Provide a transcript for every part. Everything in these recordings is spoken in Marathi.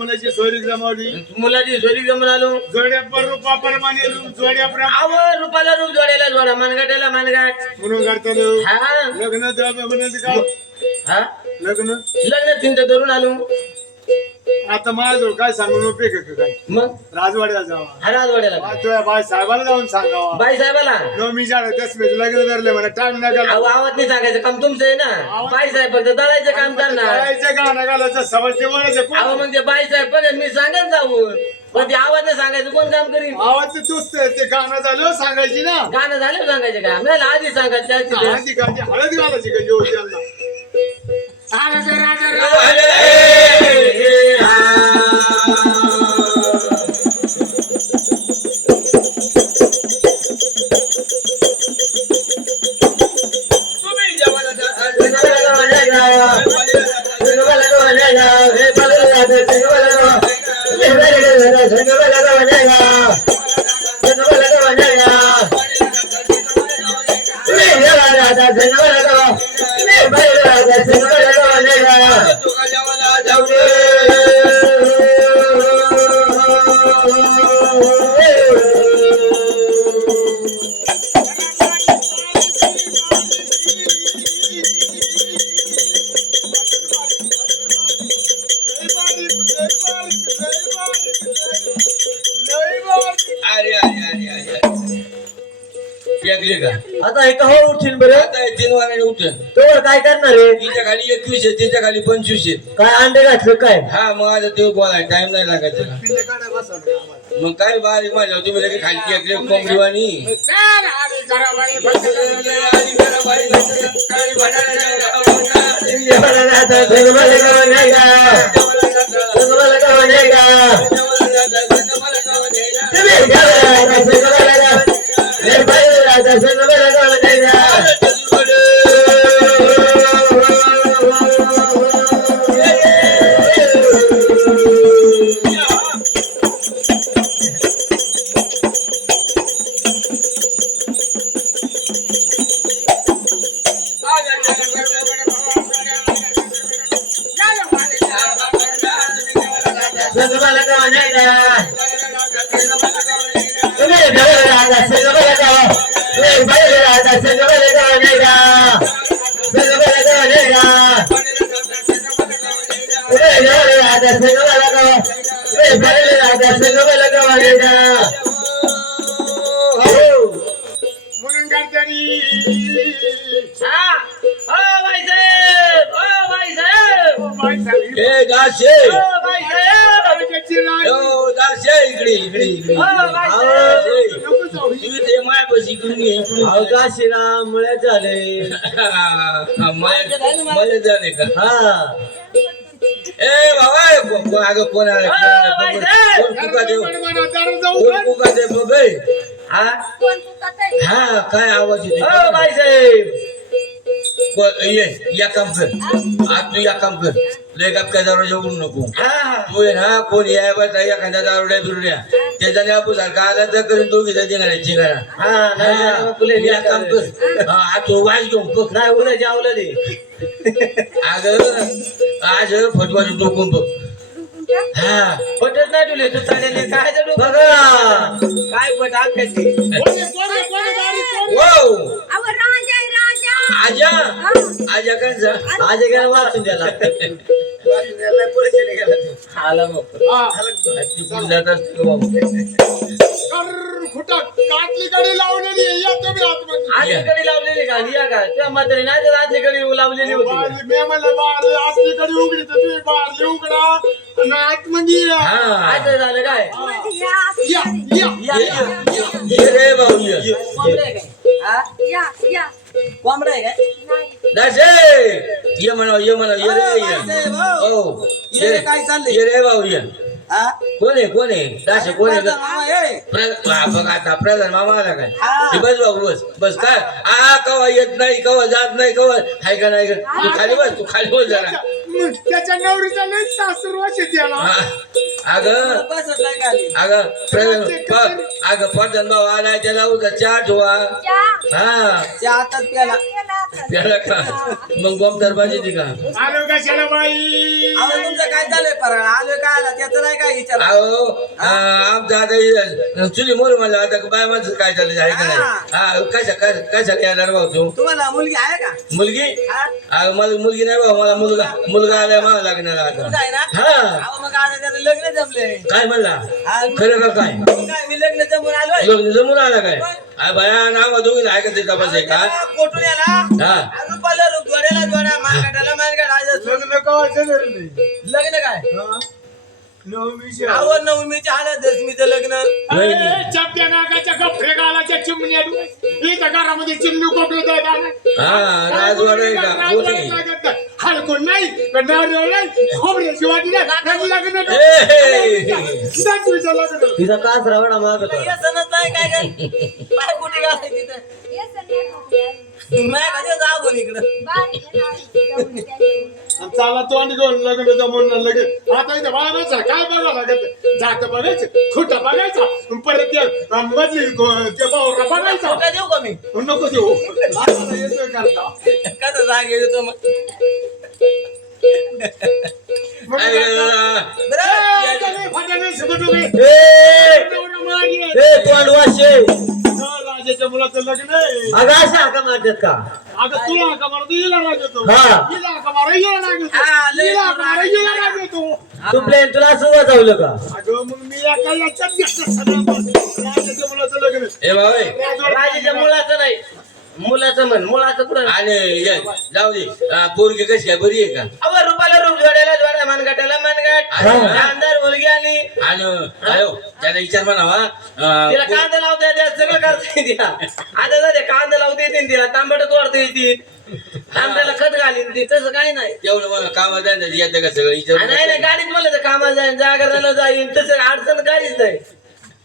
मुलाची सोरी जमावली मुलाची सोरी जमून जोड्या पर रूपा परमाने जोड्या रुपाला रूप जोड्याला जोडा मनगाट्याला मनगाट म्हणून करतो लग्न हा लग्न चिंता करून आलो. आता माझं काय सांगून उपयोग आहे काय मग राजवाड्याला जावा. हा राजवाड्याला तुझ्या बाई साहेबाला जाऊन सांगावा. बाई साहेबाला न मी जाणं दसवेच लग्न धरले मला टाइम नका आवाज नाही सांगायचं काम तुमचं आहे ना. बाई साहेब फक्त दळायचं काम करणार गाणं घालायचं समज ते म्हणायचं अहो मग ते बाई साहेब पण मी सांगेन जाऊन पण ते आवाज नाही सांगायचं कोण काम करीन. आवाज तूच ते गाणं झालं सांगायची ना. गाणं झालं सांगायचं का मला आधी सांगायचं हळद घालायची का जेवण त्यांना आता हे कवा उठील बरं. आता 3 वाजता उठेल. तो काय करणार आहे. तिच्या खाली 21 आहे तिच्या खाली 25 आहे. काय अंडे घातलं काय. हा मग आता ते बोलाय टाइम नाही लागायचा. मग काय बारीक माझ्या तुम्ही लगे खाली एकले कोंबडीवाणी म्हणून काहीतरी हा ओ बाईसाहेब ओ बाईसाहेब बाईसाहेब हे दाशे ओ बाईसाहेब त्याची राणी. यो दाशे इकडे इकडे इकडे ओ बाईसाहेब नको जाऊ. तू ते माय बस इकडून ये इकडून ये. अवकाशीराम मुळे झाले मला झाले का हा ए बाबा अगं कोण आलं कोण कुका देव दारू जाऊ कोण का? कुका दे बघ हा हा काय आवाज ओ येते बाईसाहेब ये या काम कर आज तू या काम कर लय गप काय दरवाजा उघडू नको हा तू आहे ना कोण या बसा एखाद्या दारुड्या बिरुड्या त्याच्याने आपण सारखा आला तर करून दोघी देणार चिंगारा हा नाही, नाही, मग तुला या काम कर हा तू वाज घेऊन बघ नाही उद्या जेवलं दे अगं आज फटवाची टोकून बघ हा पटत नाही तुले तू ताड्याने काय तर बघा काय पट आखायची कोणी दारी कोण? वाव आजा आजा काय जा आज गेला वाचून द्याला आला मग हा. ती पुढे जात असते बाबू कर खुटा काटली कडी लावलेली आहे. या तुम्ही आतमध्ये. आजली कडी लावलेली का लिया का त्या मात्र नाही तर आजली कडी लावलेली होती बारली, मी म्हणलं बारली, आतली कडी उघडी तर तुम्ही बारली उघडा आणि आतमध्ये या. हा आज झालं काय या, या. ये रे भाऊ ये कोंबडा आहे काय दाशे ये म्हणा ये म्हणा ये रे ये हो ये रे, काय चाललंय? ये रे भाऊ ये हा? कोण आहे दाशे कोण आहे मामा ये. बघ आता प्रधान मामा आला काय हा. हे बस भाऊ बस काय कवा येत नाही कवा जात नाही कवा हाय का नाही का तू खाली बस जरा त्याच्या नवरीचा लय सासर वाशी त्याला. हा. अगं प्रधान बघ अगं प्रधान भाऊ आलाय त्याला उद्या चहा ठेवा हा त्याला का मग गोमदार पाहिजे का आलो कशाला बाई? काय झालंय फराळ आलोय काय आला त्याचं नाही काय विचार अहो आमचं आता चुली मोर मला आता बाय माणसं काय चाललं आहे का नाही हा कशा येणार भाऊ तू तुम्हाला मुलगी आहे का मुलगी अगं मला मुलगी नाही भाऊ मला मुलगा आलाय मला लागणार आता आहे ना हा अहो, मग आता त्याचं लग्न जमले काय म्हणला खरं का काय काय मी लग्न जमून आलोय लग्न जमून आला काय बाया नाव दोघी आहे का ते तपास आहे का कोटून याला हा रुपाला रूप जोड्याला जोडा मानगाटाला मानगाट आज लग्न कवायचं नाही. लग्न काय हा? नवमीचे. आवड नवमीच्या आला दशमीचं लग्न नाही, नाही. ए, चपट्या नाकाच्या गफरे गालाच्या चिमण्या इथं घरामध्ये चिमणी कोपरत आहे. हा राजवाडा आहे का कोणी हलकून नाही पण नारळ नाही खोबऱ्याची वाटी नाही लग्न दाखवीचं लग्न. तिचा कास रवडा मागत नाही काय काय पाय कुठे घालाय तिथं नाही का जाऊ इकडं चाला तोंड घेऊन लग्न जमून लगेच आता इथं बघायचं काय बघावं लागत जात बघायचं खोटं बघायचं परत ते मधली ते बावरा बघायचा खोटा देऊ का मी नको देऊ आता येतोय करता कसं जाग येतो मग म्हणून अरे, करता. बरं ए, तुम्ही फाट्याने सुकट उभे. ए, नवरा मागे. ए, तोंड वाशे राजाच्या मुलाचं लग्न आहे. अगं असं हाका मारतात का अगं तुला हाका मारा तू हिला राग येतो हा. हिला हाका मारा हिला राग येतो हा, लय हिला हाका मारा हिला राग येतो तू प्लेन तुला असं वाजवलं का अगं मग मी एका याच्यात घेतलं सगळं राजाच्या मुलाचं लग्न ए भाऊ राजाच्या मुलाचं नाही मुलाचं म्हण मुलाचं कुठं आणि ये, जाऊ दे पोरगी कशी काय बरी आहे का अवर रुपाला रूप जोड्याला जोड्या मानगाटाला मानगाट हा. शानदार मुलगी आली आणि अयो त्याला विचार म्हणावा तिला कांदा लावता येते सगळं करता येते आता जाते कांदा लावता येते तिला तांबट तोडता येते तांबट्याला खत घालीन ती तसं काही नाही एवढं मला कामात येतं का सगळं विचार नाही नाही गाडीत म्हणलं तर कामाला जाईन जागराला जाईन तसं अडचण काहीच नाही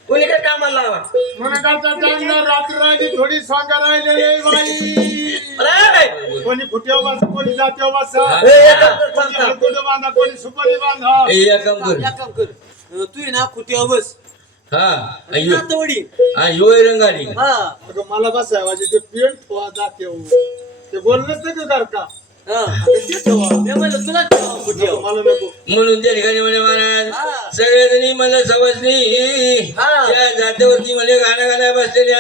कोणी काय कामाला लावा म्हणून करता टाइम रात्र राहिली थोडी सांगा राहिलेली बाई अरे, कोणी फुट्या बसा कोणी जात्या बसा हा. ए, एक काम कर, कोणी चल, चल. हलकुंड बांधा कोणी सुपारी बांधा ए, एक काम कर एक काम कर तू आहे ना खुट्यावर बस हा नातवडी यो रंगाडी हा अगं मला बसाय माझे ते पेंट ठेवा जाते ते बोललंच नाही का का ते ठेवा. मी म्हणलं तुला ठेवा कुठे नको, मला नको. म्हणून त्या ठिकाणी म्हणजे हा. महाराज सगळ्यांनी मला समजली हा. त्या जातेवरती म्हणजे गाणं गाणं बसलेल्या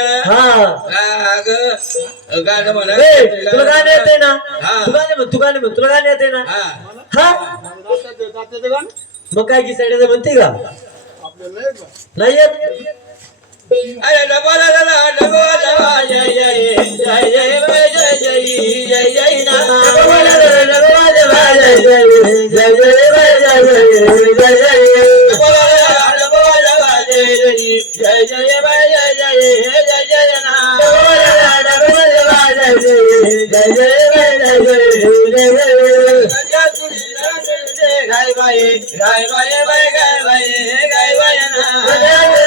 गाणं म्हणा तुला गाणं येते ना हा. तू गाणे म्हण, तू गाणे म्हण, तुला गाणं येते ना हा हा जात्याचं गाणं? मग काय की साईड म्हणते का आपल्याला नाही का? नाही येत अरे डबला डबा जय जय जय जय जय जय जय जय ना गाय बाई गाय बाई बाई गाय बाई गाय बाई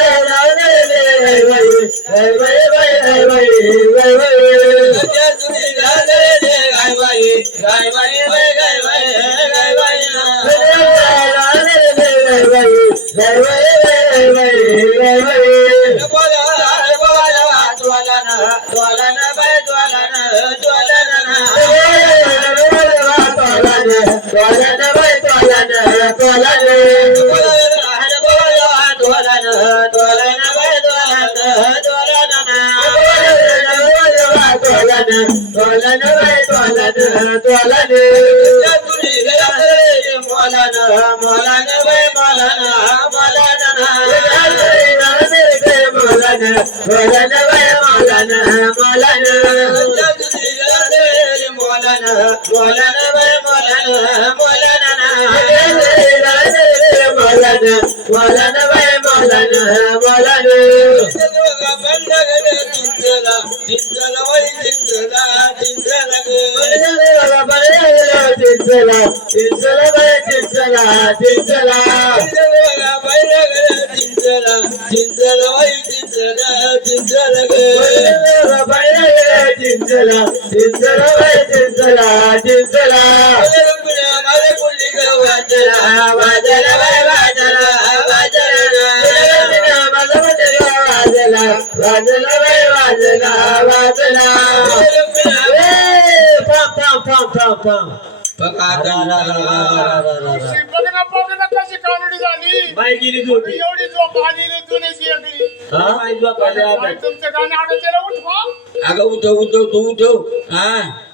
बघ ना कशी कानडी झाली. बाई गेली झोपी एवढी झोप आली रे तुझी एकली. बाई झोपायला काय तुमचं गाणं आलं त्याला उठवा. अगं उठव उठव तू उठव हा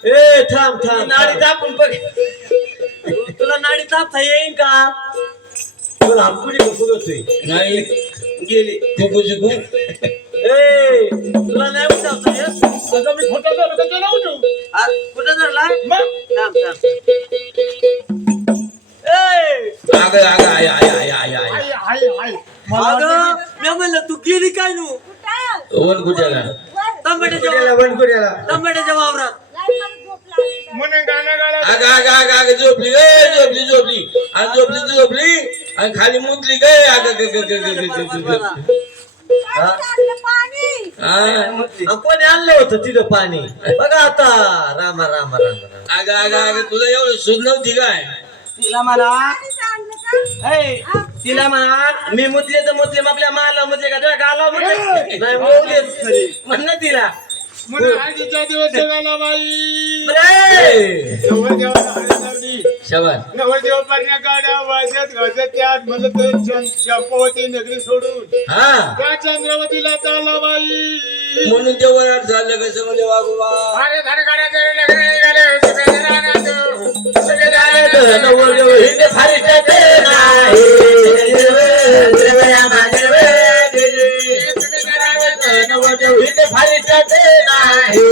ए थांब थांब नाडी तापून बघ तुला नाडी तापता येईन का तुला हापुडी फुगतोय नाही गेली कुकू चिकू ए तुला नाही उठावता येत अगं मी खोटं झालं तर त्याला उठव. कुठं धरला मग थांब थांब ए अगं अगं आय आय आय आय आय हाय हाय हाय. मला अगं वाटलं मी म्हणलं तू गेली काय नू वन कुठ्याला टमाट्याच्या वावरात म्हणून गाणं गायला अगं अगं अगं अगं झोपली गे झोपली झोपली आणि झोपली तर झोपली आणि खाली मुतली गे अगं कोणी आणलं होतं तिथं पाणी बघा आता रामा रामा रामा रामा अगं अगं अगं तुला एवढं सुध नव्हती काय तिला म्हणा ए, तिला म्हणा मी मुतले तर मुतले मग आपल्या माला मुतले का तुझ्या गाला मुतले नाही मुतले म्हण ना तिला म्हणून हळदीचा दिवस जगाला बाई. ए, नवरदेवाला हळद लावली. शबास नवरदेव पारण्या गाड्या वाजत गाजत त्यात मला तर चंपावती नगरी सोडून हा त्या चंद्रावतीला चालला बाई. म्हणून ते वरात झालं कसं म्हणजे वागोबा अरे धनगराचं लग्न निघालं, सगळे जणांना सगळे जणांना नवरदेव हिंदे फारीष्टाचे नाही. नवरदेव हिंदे फारीष्टाचे नाही.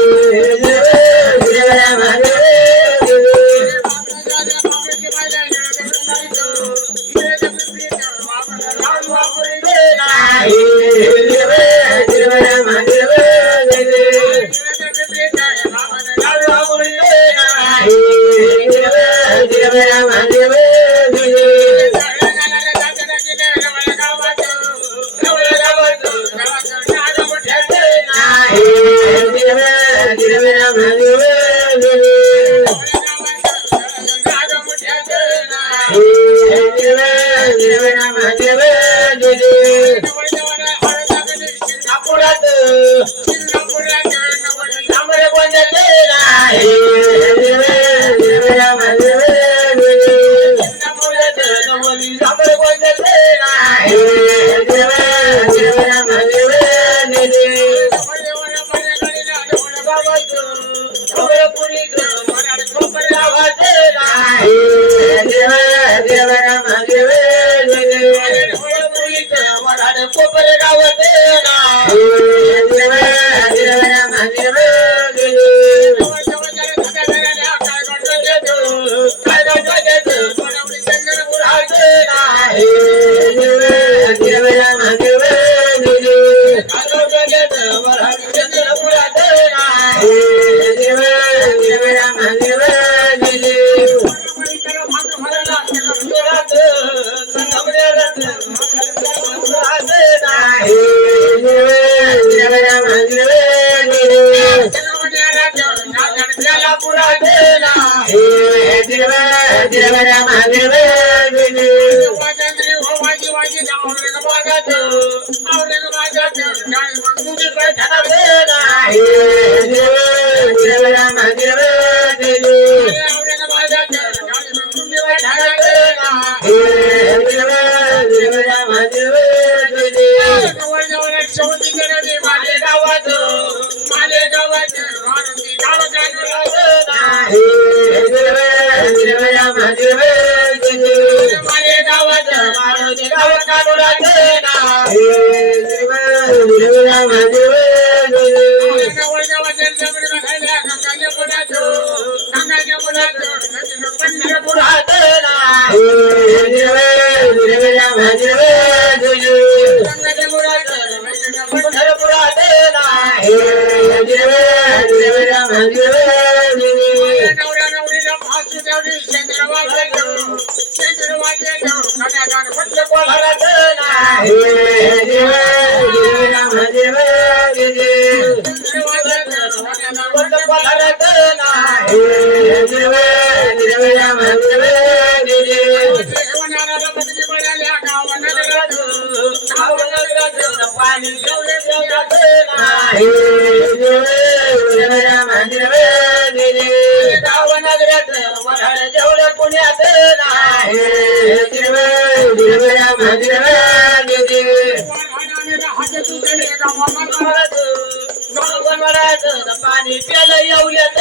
पाणी प्यायला येऊयात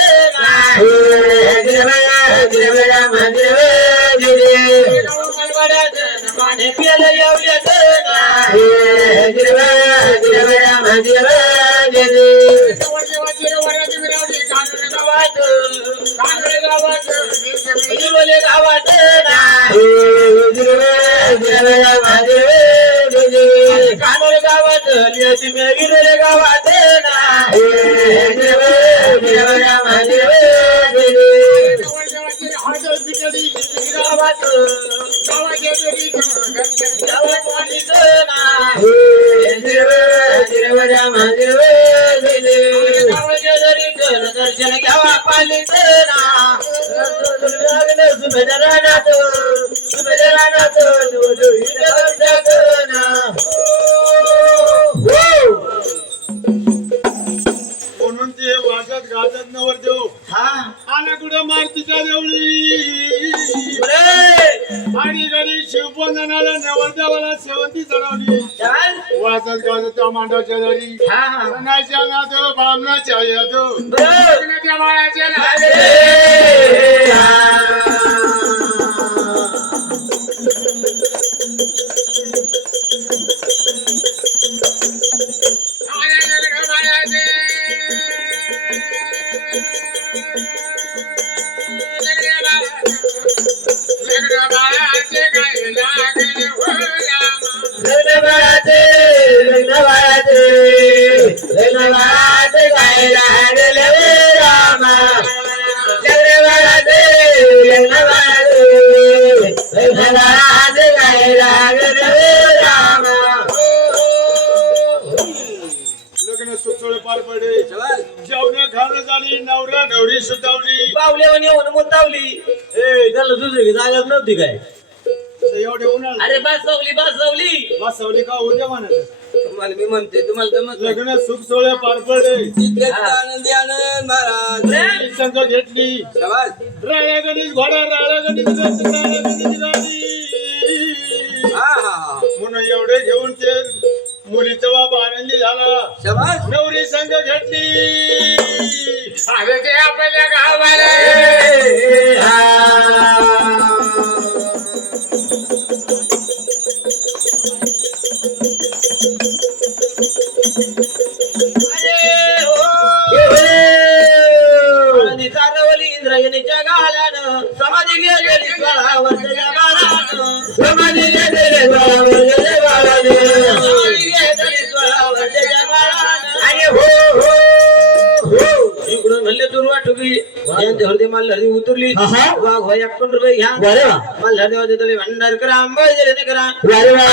पाणी प्यायला येऊयात दर्शन घ्यावा पालित म्हणून ते वाजत गाजत नवर देऊ आणि कुठं मारुतीच्या देवळी आणि घरी शिवबंधनाला नवरदेवाला शेवंती चढवली वाजत गाजत त्या मांडवाच्या घरी सणाच्या नाद बामणाच्या याद लग्नाच्या बाळाच्या लग्न सुखसोळे पार पडे जेवण खाणं झाली नवरा नवरी सुतावली पावल्यावर येऊन मुतावली त्याला दुसरी जागाच नव्हती काय एवढे उन्हाळा अरे बसवली वासवली का उद्या म्हणायचं तुम्हाला मी म्हणते तुम्हाला जमत लग्न सुख सोहळे पार पडले आनंदी आनंद महाराज संघ घेतली राळ्या गणित घोडा राळ्या गणित गाडी म्हणून एवढे घेऊन ते मुलीचा बाप आनंदी झाला नवरी संघ घेतली आले ते आपल्या गावाला अरे हो हळदी चालवली इंद्रायणीच्या गालानं समाधी गेलेली स्वरावरच्या गालानं समाधी गेलेले बाळावरचे बाळाने. समाधी गेलेली स्वरावरच्या गालानं अरे हो हो हो. इकडून म्हणले दुर्वा ठुकी यांच्या हृदय मल्हारी उतरली आहा. वाघ भाई 51 रुपये घ्या बरे वा. मल्हार देवाचे तळे भंडार करा आंबाई दिले नाही करा बरे वा.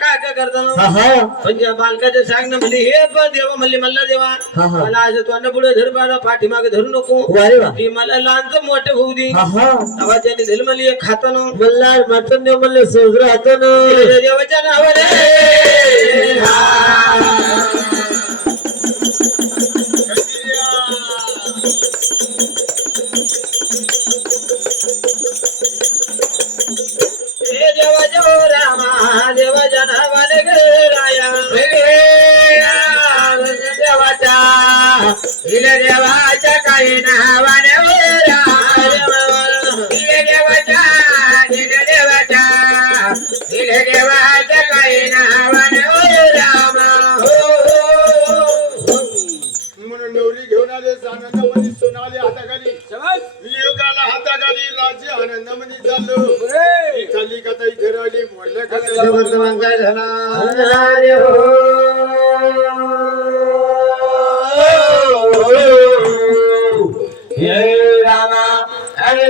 काय काय करताना आहा. म्हणजे बालकाचे सांगणं म्हणजे हे पण देवा म्हणले मल्ला देवा आहा. मला आज तू अन्न पुढे धर बाळा पाठीमागे धरू नको बरे वा. ती मला लहानच मोठे होऊ दे आहा. तेव्हा त्यांनी दिलं म्हणले खातानो मल्हार मटन देव म्हणले सोजर हातानं. देवाच्या नावाने हे देवा देव रामा देवाच्या नावाने गे राया देवाच्या हिरे देवाच्या काही नावाने हिरे देवाच्या हिरे देवाच्या हिरे देवाच्या काही नावाने रामा हो. म्हणून नवरी घेऊन आले आनंदामध्ये सोनाले हाताखाली वियोगाला हाताखाली राज्य आनंदामध्ये चाललो चालली का ताई घर आली मोडल्या का वर्तमान काय झाला हे रामा अरे